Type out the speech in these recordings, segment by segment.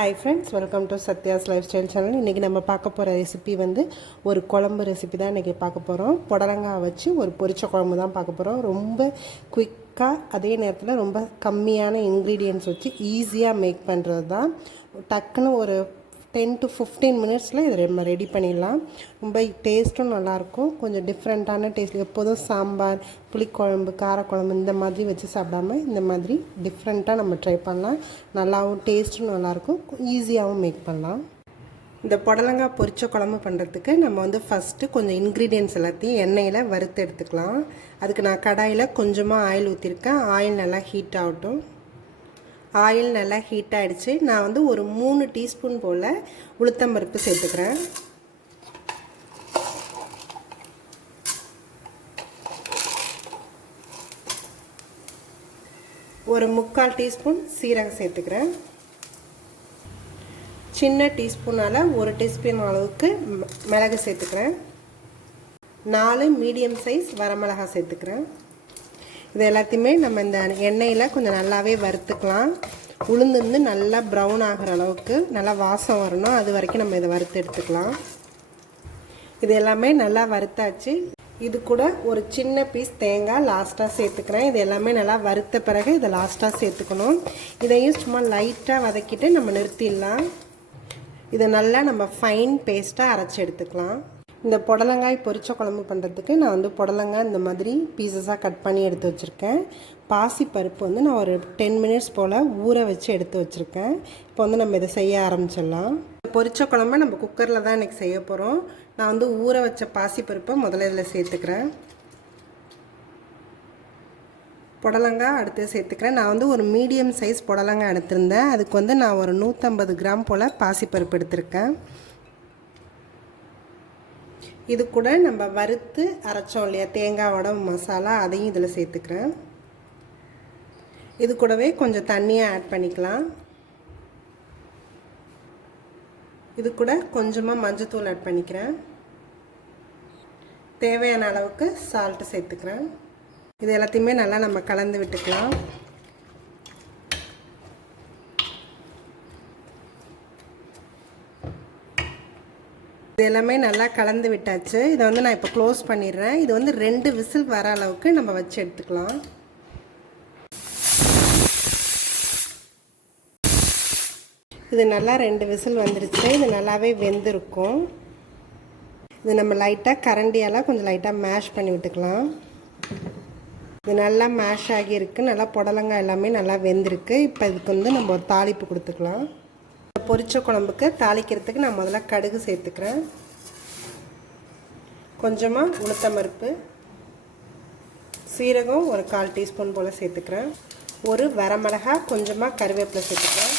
Hi friends, welcome to Sathya's life style channel. இன்றைக்கி நம்ம பார்க்க போகிற ரெசிபி வந்து ஒரு குழம்பு ரெசிபி தான் இன்றைக்கி பார்க்க போகிறோம். புடலங்காய் வச்சு ஒரு பொரிச்ச குழம்பு தான் பார்க்க போகிறோம். ரொம்ப குயிக்காக, அதே நேரத்தில் ரொம்ப கம்மியான இன்க்ரீடியன்ட்ஸ் வச்சு ஈஸியாக மேக் பண்ணுறது தான். டக்குன்னு ஒரு 10 to 15 மினிட்ஸில் இதை நம்ம ரெடி பண்ணிடலாம். ரொம்ப டேஸ்ட்டும் நல்லாயிருக்கும். கொஞ்சம் டிஃப்ரெண்ட்டான டேஸ்ட். எப்போதும் சாம்பார், புளிக்குழம்பு, காரக்குழம்பு இந்த மாதிரி வச்சு சாப்பிடாம இந்த மாதிரி டிஃப்ரெண்ட்டாக நம்ம ட்ரை பண்ணலாம். நல்லாவும் டேஸ்ட்டும் நல்லாயிருக்கும், ஈஸியாகவும் மேக் பண்ணலாம். இந்த புடலங்காய் பொரிச்ச குழம்பு பண்ணுறதுக்கு நம்ம வந்து ஃபஸ்ட்டு கொஞ்சம் இன்க்ரீடியன்ட்ஸ் எல்லாத்தையும் எண்ணெயில் வறுத்து எடுத்துக்கலாம். அதுக்கு நான் கடாயில் கொஞ்சமாக ஆயில் ஊற்றிருக்கேன். ஆயில் நல்லா ஹீட் ஆகட்டும். ஆயில் நல்லா ஹீட் ஆகிடுச்சு. நான் வந்து ஒரு 3 டீஸ்பூன் போல் உளுத்தம்பருப்பு சேர்த்துக்கிறேன். ஒரு 3/4 டீஸ்பூன் சீரகம் சேர்த்துக்கிறேன். சின்ன டீஸ்பூனால் 1 டீஸ்பூன் அளவுக்கு மிளகு சேர்த்துக்கிறேன். 4 மீடியம் சைஸ் வரமிளகாய் சேர்த்துக்கிறேன். இது எல்லாத்தையுமே நம்ம இந்த எண்ணெயில் கொஞ்சம் நல்லாவே வறுத்துக்கலாம். உளுந்து நல்லா ப்ரௌன் ஆகிற அளவுக்கு நல்லா வாசம் வரணும். அது வரைக்கும் நம்ம இதை வறுத்து எடுத்துக்கலாம். இது எல்லாமே நல்லா வறுத்தாச்சு. இது கூட ஒரு சின்ன பீஸ் தேங்காய் லாஸ்ட்டாக சேர்த்துக்கிறேன். இது எல்லாமே நல்லா வறுத்த பிறகு இதை லாஸ்ட்டாக சேர்த்துக்கணும். இதையும் சும்மா லைட்டாக வதக்கிட்டு நம்ம நிறுத்திடலாம். இதை நல்லா நம்ம ஃபைன் பேஸ்ட்டாக அரைச்சி எடுத்துக்கலாம். இந்த புடலங்காய் பொரிச்ச குழம்பு பண்ணுறதுக்கு நான் வந்து புடலங்காய் இந்த மாதிரி பீசஸாக கட் பண்ணி எடுத்து வச்சுருக்கேன். பாசிப்பருப்பு வந்து நான் ஒரு 10 மினிட்ஸ் போல் ஊற வச்சு எடுத்து வச்சுருக்கேன். இப்போ வந்து நம்ம இதை செய்ய ஆரம்பிச்சிடலாம். பொரிச்ச குழம்பை நம்ம குக்கரில் தான் இன்றைக்கி செய்ய போகிறோம். நான் வந்து ஊற வச்ச பாசிப்பருப்பை முதல்ல இதில் சேர்த்துக்கிறேன். புடலங்காய் அடுத்து சேர்த்துக்கிறேன். நான் வந்து ஒரு மீடியம் சைஸ் புடலங்காய் எடுத்திருந்தேன். அதுக்கு வந்து நான் ஒரு 150 கிராம் போல் பாசிப்பருப்பு எடுத்திருக்கேன். இது கூட நம்ம வறுத்து அரைச்சோம் இல்லையா தேங்காயோட மசாலா, அதையும் இதில் சேர்த்துக்கிறேன். இது கூடவே கொஞ்சம் தண்ணியை ஆட் பண்ணிக்கலாம். இது கூட கொஞ்சமாக மஞ்சத்தூள் ஆட் பண்ணிக்கிறேன். தேவையான அளவுக்கு சால்ட்டு சேர்த்துக்கிறேன். இது எல்லாத்தையுமே நல்லா நம்ம கலந்து விட்டுக்கலாம். இது எல்லாமே நல்லா கலந்து விட்டாச்சு. இதை வந்து நான் இப்போ க்ளோஸ் பண்ணிடுறேன். இது வந்து 2 விசில் வர அளவுக்கு நம்ம வச்சு எடுத்துக்கலாம். இது நல்லா 2 விசில் வந்துருச்சு. இது நல்லாவே வெந்திருக்கும். இது நம்ம லைட்டாக கரண்டியால் கொஞ்சம் லைட்டாக மேஷ் பண்ணி விட்டுக்கலாம். இது நல்லா மேஷ் ஆகியிருக்கு. நல்லா புடலங்காய் எல்லாமே நல்லா வெந்திருக்கு. இப்போ இதுக்கு வந்து நம்ம ஒரு தாளிப்பு கொடுத்துக்கலாம். பொரிச்ச குழம்புக்கு தாளிக்கிறதுக்கு நான் முதல்ல கடுகு சேர்த்துக்கிறேன். கொஞ்சமாக உளுத்தம்பருப்பு, சீரகம் ஒரு 1/4 டீஸ்பூன் போல் சேர்த்துக்கிறேன். ஒரு வரமிளகாய், கொஞ்சமாக கருவேப்பிலை சேர்த்துக்கிறேன்.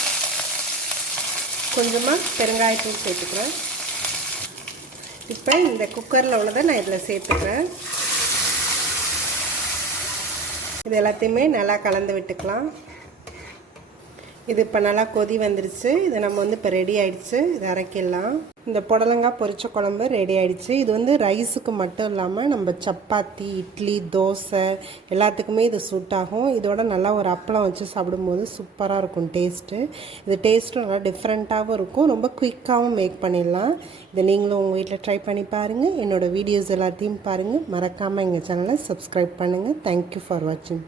கொஞ்சமாக பெருங்காயத்தூள் சேர்த்துக்கிறேன். இப்போ இந்த குக்கரில் உள்ளதை நான் இதில் சேர்த்துக்கிறேன். இது எல்லாத்தையுமே நல்லா கலந்து விட்டுக்கலாம். இது இப்போ நல்லா கொதி வந்துருச்சு. இது நம்ம வந்து இப்போ ரெடி ஆகிடுச்சு. இது அரைக்கலாம். இந்த புடலங்காய் பொரிச்ச குழம்பு ரெடி ஆகிடுச்சு. இது வந்து ரைஸுக்கு மட்டும் இல்லாமல் நம்ம சப்பாத்தி, இட்லி, தோசை எல்லாத்துக்குமே இது சூட் ஆகும். இதோட நல்லா ஒரு அப்பளம் வச்சு சாப்பிடும்போது சூப்பராக இருக்கும் டேஸ்ட்டு. இது டேஸ்ட்டும் நல்லா டிஃப்ரெண்ட்டாகவும் இருக்கும். ரொம்ப குயிக்காகவும் மேக் பண்ணிடலாம். இதை நீங்களும் உங்கள் வீட்டில் ட்ரை பண்ணி பாருங்கள். என்னோடய வீடியோஸ் எல்லாத்தையும் பாருங்கள். மறக்காமல் எங்கள் சேனலை சப்ஸ்கிரைப் பண்ணுங்கள். தேங்க்யூ ஃபார் வாட்சிங்.